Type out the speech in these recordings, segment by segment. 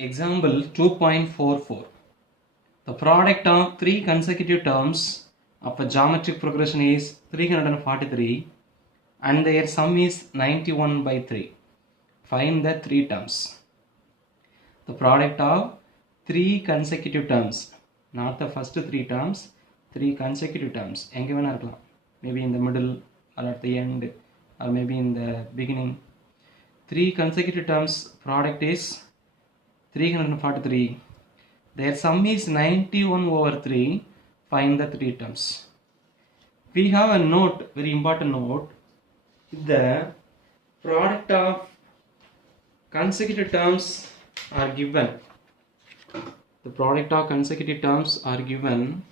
Example 2.44. The product of three consecutive terms of a geometric progression is 343 and their sum is 91 by 3. Find the three terms. The product of three consecutive terms, not the first three terms, three consecutive terms. Maybe in the middle or at the end or maybe in the beginning. Three consecutive terms product is 343. Their sum is 91 over 3. Find the three terms. We have a note, very important note. The product of consecutive terms are given. The product of consecutive terms are given.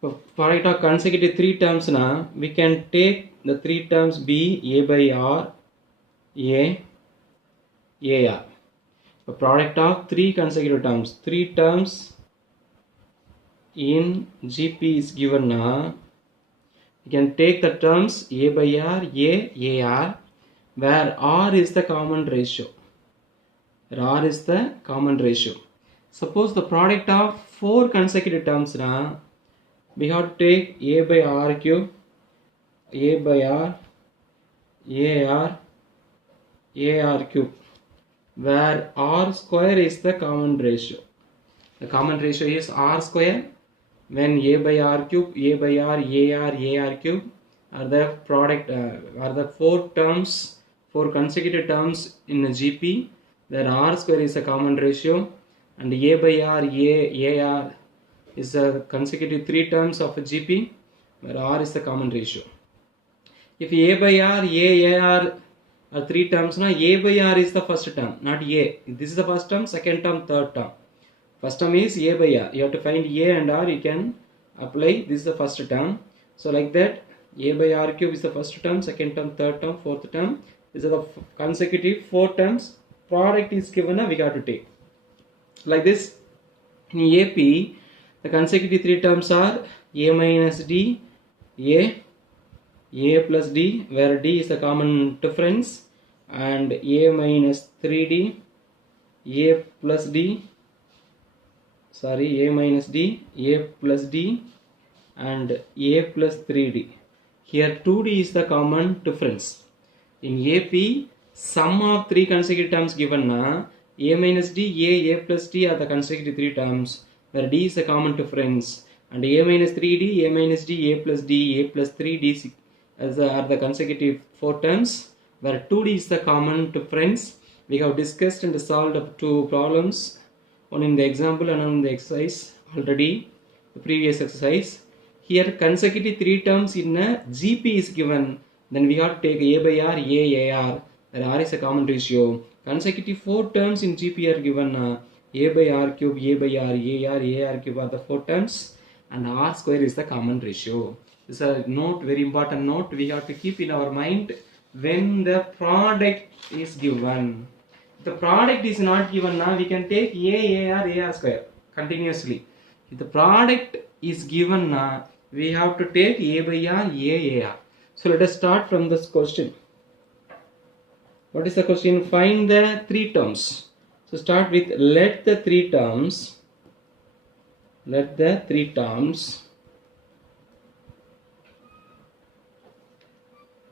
For product of consecutive three terms, we can take the three terms be A by R, A, AR. The product of three consecutive terms. Three terms in GP is given. You can take the terms A by R, A, AR, where R is the common ratio. R is the common ratio. Suppose the product of four consecutive terms, we have to take A by R cube, A by R, AR cube, where R square is the common ratio. The common ratio is R square. When A by R cube, A by R, AR cube are the product, are the four terms, four consecutive terms in a GP, where R square is a common ratio, and A by R, AR is the consecutive three terms of a GP, where R is the common ratio. If A by R, AR are three terms, A by R is the first term, not A. This is the first term, second term, third term. First term is A by R. You have to find A and R, you can apply. This is the first term. So like that, A by R cube is the first term, second term, third term, fourth term. These are the consecutive four terms. Product is given, we got to take. Like this, in AP, the consecutive three terms are A minus D, A plus D, where D is the common difference, and A minus 3D, A plus D, A minus D, A plus D, and A plus 3D. Here 2D is the common difference. In AP, sum of three consecutive terms given, A minus D, A plus D are the consecutive three terms, where D is the common difference, and A minus 3D, A minus D, A plus D, A plus 3D are the consecutive four terms, where 2D is the common difference. We have discussed and solved up two problems, one in the example and one in the exercise already, the previous exercise. Here consecutive three terms in a GP is given, then we have to take A by R, AR, where R is a common ratio. Consecutive four terms in GP are given, A by R cube, A by R, AR cube are the four terms, and R square is the common ratio. This is a note, very important note we have to keep in our mind when the product is given. If the product is not given, we can take AR square continuously. If the product is given, we have to take A by R, AR. So let us start from this question. What is the question? Find the three terms. So start with let the three terms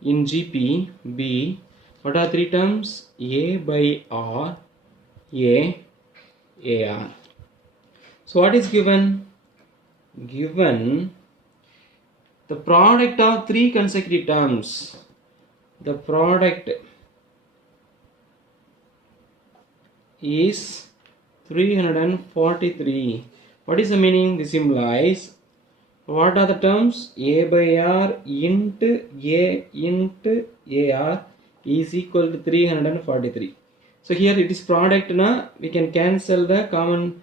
in GP be, what are three terms? A by R, AR. So what is given? Given the product of three consecutive terms. The product is 343. What is the meaning? This implies, what are the terms? A by R into A into AR is equal to 343. So here it is product, we can cancel the common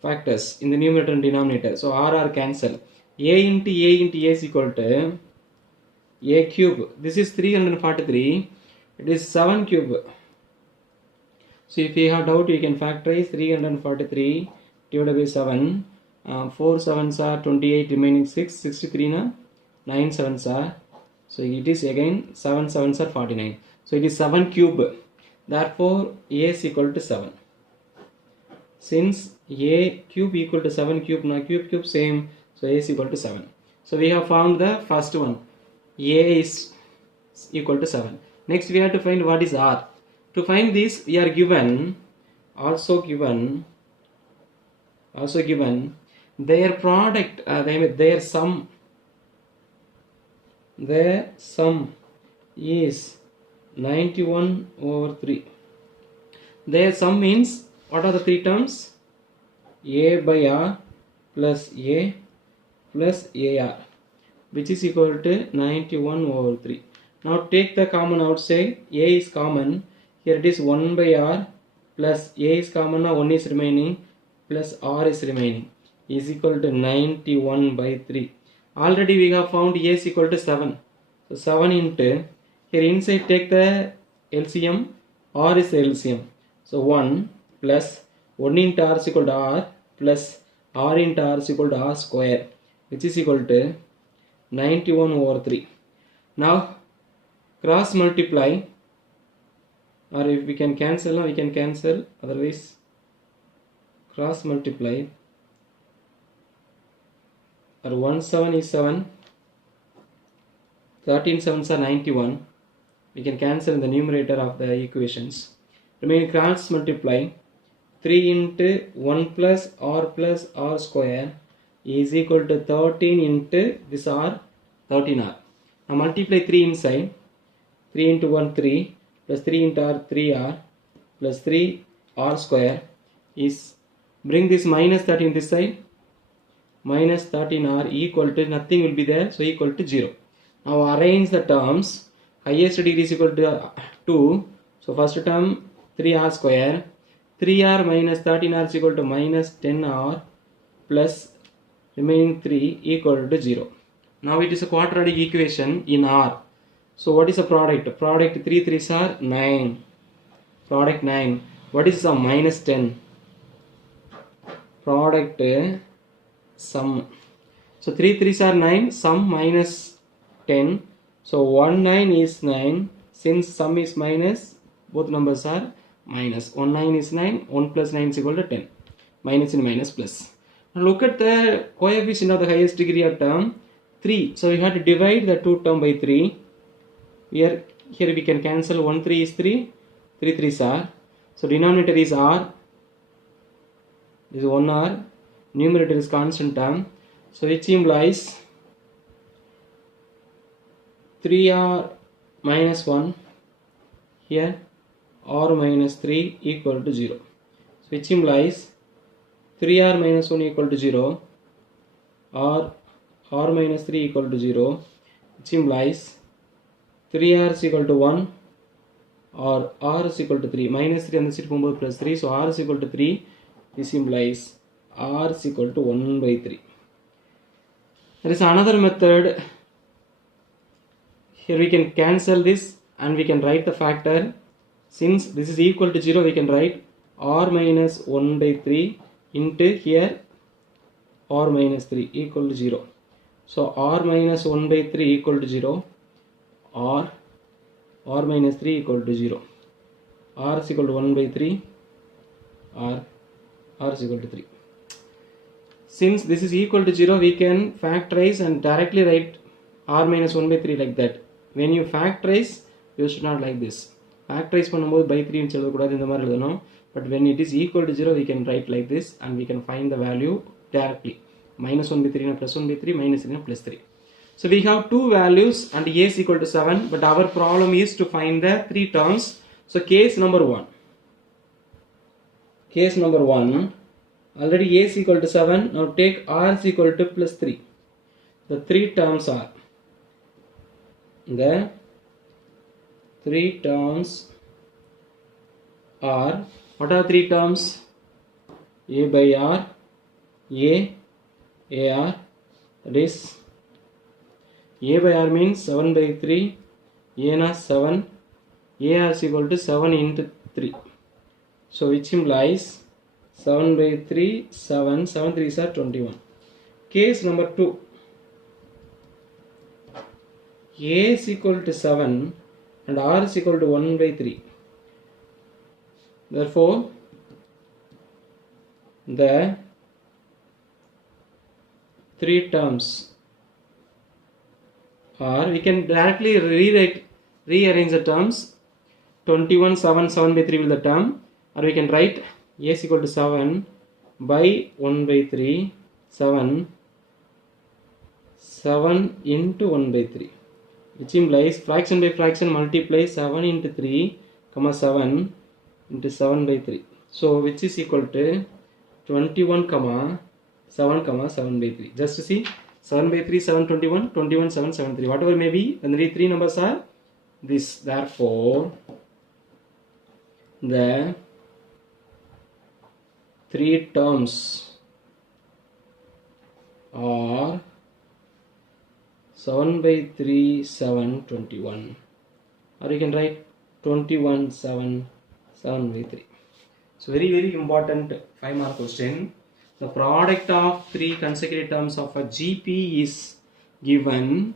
factors in the numerator and denominator. So R cancel. A into A is equal to A cube. This is 343. It is 7 cube. So if you have doubt, you can factorize 343 divided by 7. 4 7s are 28, remaining 6, 63 9 7s are. So it is again 7 7s are 49. So it is 7 cube. Therefore A is equal to 7. Since a cube equal to 7 cube, now cube same, so a is equal to 7. So we have found the first one, a is equal to 7. Next we have to find what is r. To find this we are given their product, their sum is 91/3. Their sum means what are the three terms? A by r plus a plus ar, which is equal to 91/3. Now take the common outside. A is common. Here it is 1 by r plus a is common. Now 1 is remaining plus r is remaining is equal to 91/3. Already we have found a is equal to 7. So 7 into, here inside take the LCM, r is the LCM. So 1 plus 1 into r is equal to r plus r into r is equal to r square, which is equal to 91/3. Now cross multiply, or if we can cancel, now we can cancel, otherwise cross multiply, or 1 7 is 7, 13 7s are 91. We can cancel in the numerator of the equations. Remaining cross multiply, 3 into 1 plus r square is equal to 13 into this r, 13r. Now multiply 3 inside, 3 into 1 3 plus 3 into r 3r plus 3r square is, bring this minus 13 this side, minus 13r equal to, nothing will be there, so equal to 0. Now arrange the terms. Highest degree is equal to 2. So first term 3r square, 3r minus 13r is equal to minus 10r plus remaining 3 equal to 0. Now it is a quadratic equation in r. So what is the product? Product 3 3s are 9. Product 9. What is sum? Minus 10. Product sum. So 3 3s are 9. Sum minus 10. So 1 9 is 9. Since sum is minus, both numbers are minus. 1 9 is 9. 1 plus 9 is equal to 10. Minus in minus plus. Now look at the coefficient of the highest degree of term 3. So we have to divide the 2 term by 3. Here we can cancel 1 3 is 3, 3 3s are. So denominator is r, this is 1 r, numerator is constant term. So which implies 3r minus 1, here r minus 3 equal to 0. So which implies 3r minus 1 equal to 0, r minus 3 equal to 0, which implies 3r is equal to 1 or r is equal to 3. Minus 3 on the side plus 3, so r is equal to 3. This implies r is equal to 1 by 3. There is another method. Here we can cancel this and we can write the factor. Since this is equal to 0, we can write r minus 1 by 3 into here r minus 3 equal to 0. So r minus 1 by 3 equal to 0. R minus 3 equal to 0. R is equal to 1 by 3. R is equal to 3. Since this is equal to 0, we can factorize and directly write r minus 1 by 3 like that. When you factorize, you should not like this. Factorize பண்ணும்போது by 3 எழுதக்கூடாது, இந்த மாதிரி எழுதணும். But when it is equal to 0, we can write like this and we can find the value directly. Minus 1 by 3 plus 1 by 3, minus 3 plus 3. So we have two values and a is equal to 7, but our problem is to find the three terms. So case number 1. Case number 1, already a is equal to 7. Now take r is equal to plus 3. The three terms are, what are three terms? A by r, ar, that is a by r means 7 by 3, a na 7, ar is equal to 7 into 3. So which implies 7 by 3, 7, 7 3s are 21. Case number 2, a is equal to 7 and r is equal to 1 by 3. Therefore, the three terms, or we can directly rearrange the terms. 21, 7, 7 by 3 will the term, or we can write a is equal to 7 by 1 by 3, 7 into 1 by 3, which implies fraction by fraction multiply 7 into 3, 7 into 7 by 3. So which is equal to 21, 7, 7 by 3. Just see 7 by 3, 7, 21, 21, 7, 7, 3. Whatever may be, and the three numbers are this. Therefore, the three terms are 7 by 3, 7, 21. Or you can write 21, 7, 7 by 3. So very important 5-mark question. The product of three consecutive terms of a GP is given.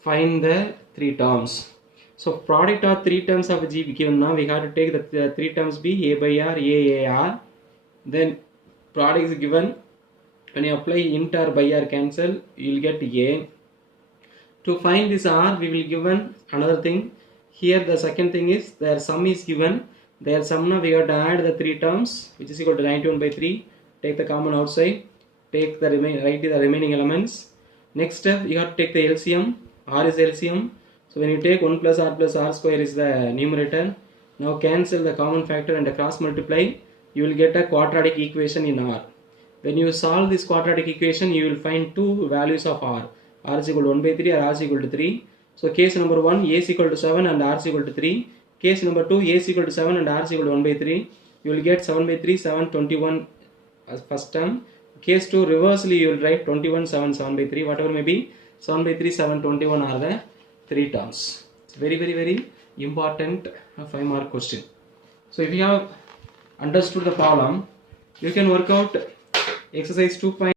Find the three terms. So product of three terms of a GP given. Now we have to take the three terms be A by R, A R. Then product is given. When you apply int or by R cancel, you will get A. To find this R, we will given another thing. Here the second thing is their sum is given. Their sum, now we have to add the three terms, which is equal to 91 by 3. Take the common outside. Take the write the remaining elements. Next step, you have to take the LCM. R is LCM. So when you take 1 plus R square is the numerator. Now cancel the common factor and cross multiply. You will get a quadratic equation in R. When you solve this quadratic equation, you will find two values of R. R is equal to 1 by 3 or R is equal to 3. So case number 1, A is equal to 7 and R is equal to 3. Case number 2, A is equal to 7 and R is equal to 1 by 3. You will get 7 by 3, 7, 21 as first term. Case 2, reversely you will write 21, 7, 7 by 3. Whatever may be, 7 by 3, 7, 21 are the three terms. Very important 5-mark question. So if you have understood the problem, you can work out exercise 2.